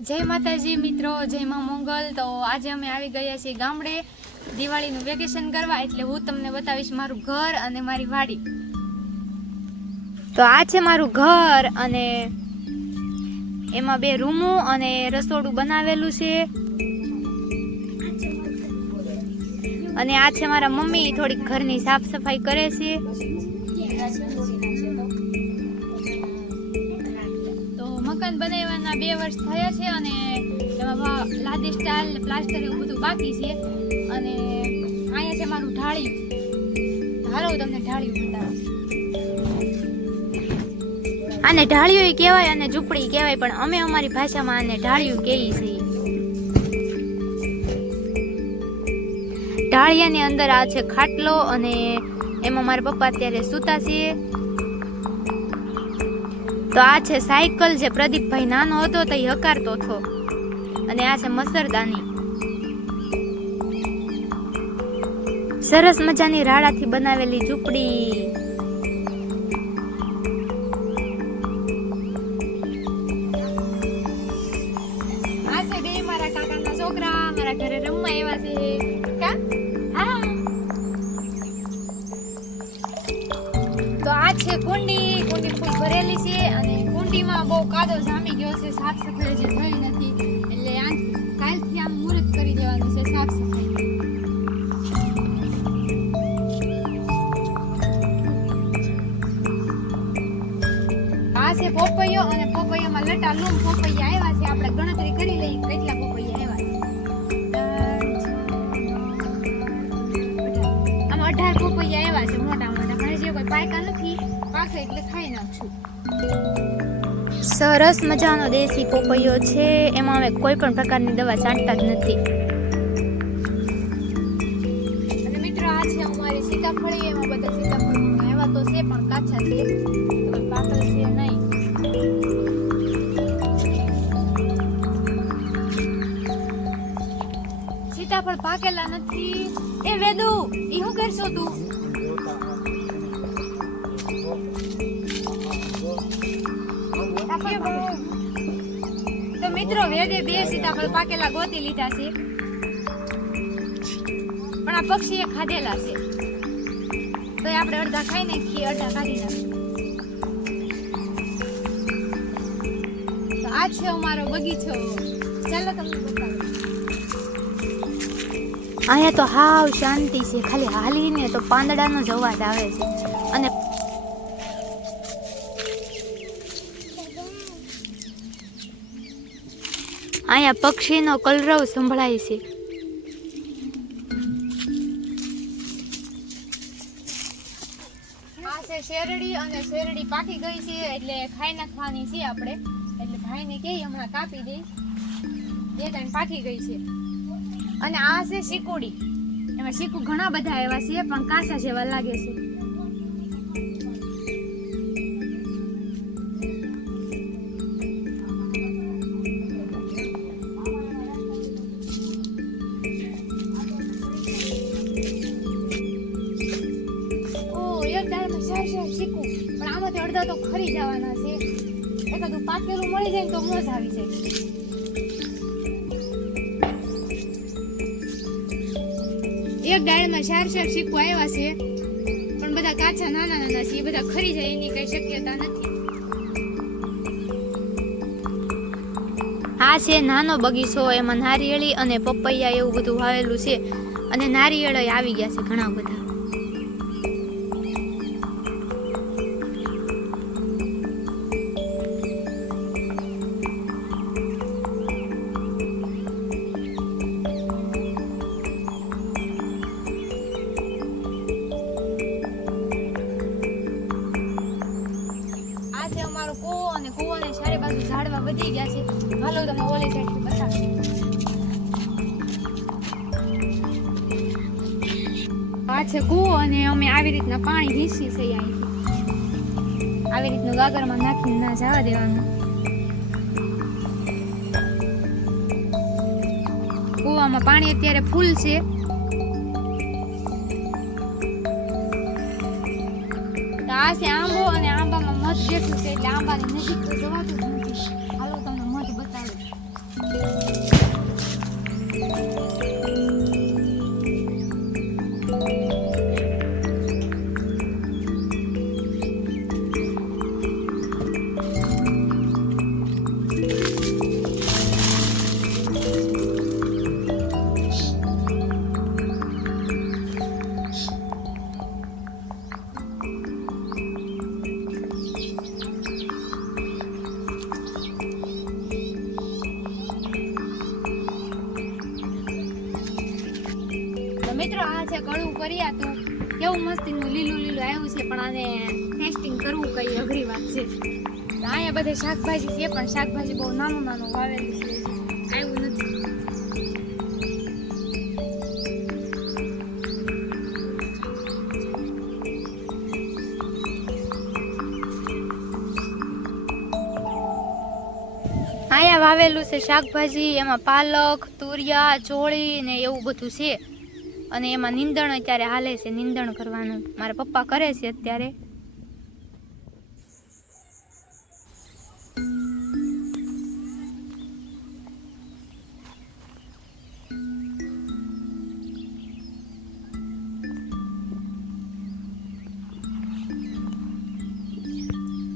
જય માતાજી મિત્રો, જય માં મંગલ. તો આજે અમે આવી ગયા છીએ ગામડે. દિવાળીનું વેકેશન કરવા, એટલે હું તમને બતાવીશ મારું ઘર અને મારી વાડી. તો આ છે મારું ઘર અને એમાં બે રૂમો અને રસોડું બનાવેલું છે. અને આ છે મારા મમ્મી, થોડીક ઘરની સાફ સફાઈ કરે છે. બે વર્ષ થયા છે અને એમાં લાદી સ્ટાઇલ પ્લાસ્ટર એવું બધું બાકી છે. અને અહીંયા છે મારું ઢાળિયું હું તમને ઢાળિયું બતાવું. આને ઢાળિયું કહેવાય અને ઝૂંપડી કહેવાય, પણ અમે અમારી ભાષામાં આને ઢાળિયું કહીએ છીએ. ઢાળિયાની અંદર આ છે ખાટલો અને એમાં મારા પપ્પા અત્યારે સૂતા છે. તો આ છે સાયકલ જે પ્રદીપભાઈ નાનો હતો તો એ હકારતો હતો. અને આ છે મસરદાની. સરસ મજાની રાડાથી બનાવેલી ઝૂંપડી. આ છે કુંડી. ભરેલી છે અને કુંડીમાં બહુ કાદવ જામી ગયો છે, સાફ સફાઈ જે થઈ નથી, એટલે આ કાલથી આમ મુહૂર્ત કરી દેવાનું છે, સાફ સફાઈ. આ છે પોપૈયો અને પોપૈયામાં લટા લૂમ પોપૈયા આવ્યા છે, આપણે ગણતરી કરી લઈએ. પાકે એટલે ખાઈ નાખશું. સરસ મજાનો દેશી પોપૈયો છે. એમાં અમે કોઈ પણ પ્રકારની દવા છાંટતા જ નથી. અને મિત્રો, આ છે અમારી સીતાફળી. એમાં બધા સીતાફળ એવા તો છે, પણ કાચા છે. તો પાકલ છે નહીં. સીતાફળ પાકેલા નથી. એ વેદુ, ઈ શું કરશો તું? મિત્રો, વેદે બે સીતાફળ પાકેલા ગોતી લીધા છે. પણ આ પક્ષીએ ખાધેલા છે. તો આપણે અડધા ખાઈ નાખીએ, અડધા કાઢી નાખીએ. તો આ છે અમારો બગીચો. ચાલો તમને બતાવું. અહીંયા તો હાવ શાંતિ છે. ખાલી હાલીને તો પાંદડાનો જ અવાજ આવે છે. અને અહીંયા પક્ષીનો કલરવ સંભળાય છે. છે શેરડી અને શેરડી પાકી ગઈ છે એટલે ખાઈ નાખવાની છે આપણે. એટલે ભાઈને કે હમણાં કાપી દઈ બે ત્રણ પાકી ગઈ છે. અને આ છે શીકુડી. એમાં શીકુ ઘણા બધા એવા છે, પણ કાંસા જેવા લાગે છે. અડધા તો ખરી જવાના છે. એકાદું પાકેલું મળી જાય તો મોજ આવી જાય. એક ડાળમાં ચાર ચાર શીકુ આવ્યા છે, પણ બધા કાચા નાના નાના છે, એ બધા ખરી જાય એની કઈ શક્યતા નથી. આ છે નાનો બગીચો, એમાં નારિયેળી અને પપૈયા એવું બધું વાવેલું છે. અને નારિયેળ આવી ગયા છે ઘણા બધા. કૂવાની ચારે બાજુ ઝાડવા વધી ગયા છે. હાલો તમને ઓલી સાઈડ બતાવું. આ છે કૂવો અને અમે આવી રીતના પાણી વીસી છે અહીંથી આવી રીતનું ગાગરમાં નાખીને ના જવા દેવાનું. કૂવામાં પાણી અત્યારે ફૂલ છે. આ છે બેઠું છે એટલે આંબાની નજીક તો જવાતું જ છે, કડવું કર્યા તું કેવું મસ્તીનું લીલું લીલું આવ્યું છે, પણ આને ટેસ્ટિંગ કરવું કઈ અઘરી વાત છે. અહીંયા બધે શાકભાજી છે, પણ શાકભાજી બહુ નાનું નાનું વાવેલું છે. આવ્યું નથી. અહીંયા વાવેલું છે શાકભાજી, એમાં પાલક, તુરિયા, ચોળી ને એવું બધું છે. અને એમાં નિંદણ અત્યારે હાલે છે, નિંદણ કરવાનું. મારા પપ્પા કરે છે અત્યારે.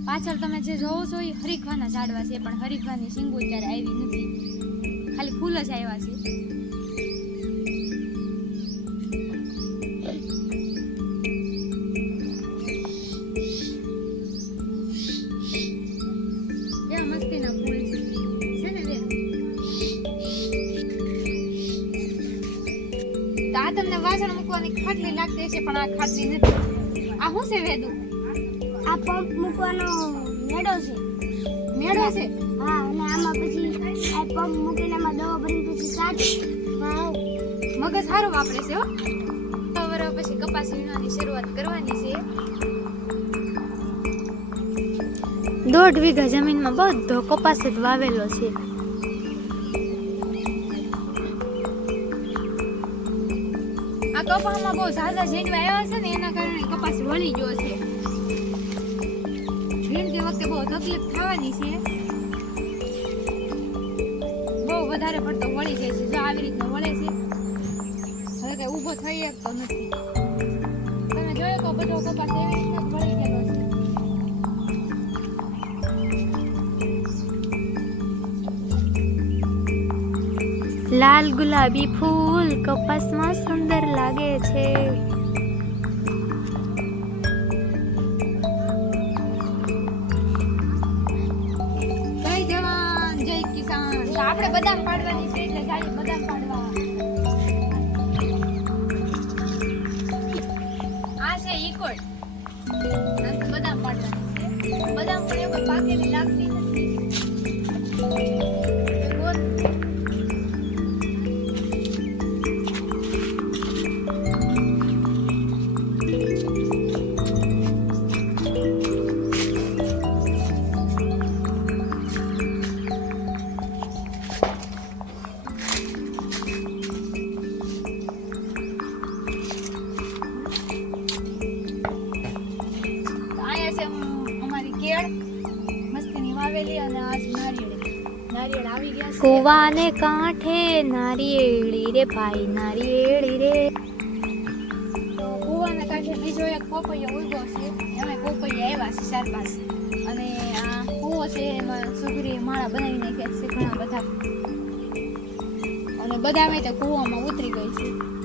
પાછળ તમે જે જોવો છો એ હરીખવાના ઝાડવા છે, પણ હરીખવાની શીંગો અત્યારે આવી નથી. ખાલી ફૂલ જ આવ્યા છે. મૂકવાની ખાટલી લાગતી છે પણ આ ખાટલી નથી. આ શું છે વેદુ? આ પંપ મૂકવાનો મેળો છે. મેળો છે? હા અને આમાં પછી આ પંપ મૂકીને એમાં દવા ભરીને પછી વાવ. મગજ સારું વાપરે છે હો. વર્ષ પછી કપાસ વીણવાની શરૂઆત કરવાની છે. દોઢ વીઘા જમીનમાં બધો કપાસ જ વાવેલો છે. કપાસમાં બહુ ઝાઝા ઝીંડવા આવ્યા છે ને, એના કારણે કપાસ વળી ગયો છે. વીણતી વખતે બહુ તકલીફ થવાની છે. બહુ વધારે પડતો વળી જાય છે, જો આવી રીતના વળે છે. હવે કઈ ઊભો થઈ શકતો નથી. તમે જોયો તો બધો કપાસ એવી રીતના વળી ગયેલો છે. લાલ ગુલાબી ફૂલ કપાસમાં લાગે છે. જય જવાન જય કિસાન. આપણે બદામ પાડવાની છે એટલે જાય બદામ પાડવા. આ છે ઈકોડ બદામ પાડવાની છે. બદામ પણ એવું પાકેલી લાગતી કુવાને કાંઠે નારિયેળી રે ભાઈ નારિયેળી રે. કુવાને કાંઠે બીજો એક પોપૈયો ઉગ્યો છે. અમે પોપૈયા આવ્યા છે ચાર પાંચ અને આ કૂવો છે, એમાં સુગરી માળા બનાવી નાખ્યા છે ઘણા બધા. અને બધા તો કૂવામાં ઉતરી ગઈ છે.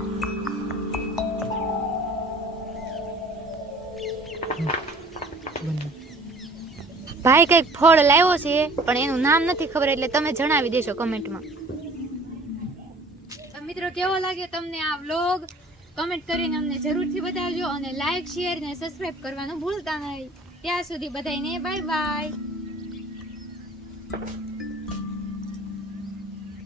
ભાઈ કંઈક ફળ લાવ્યો છે, પણ એનું નામ નથી ખબર એટલે તમે જણાવી દેશો કમેન્ટમાં. મિત્રો, કેવો લાગ્યો તમને આ વ્લોગ? કમેન્ટ કરીને અમને જરૂરથી બતાવજો અને લાઈક શેર ને સબસ્ક્રાઇબ કરવાનું ભૂલતા નહીં. ત્યાં સુધી બધાને બાય બાય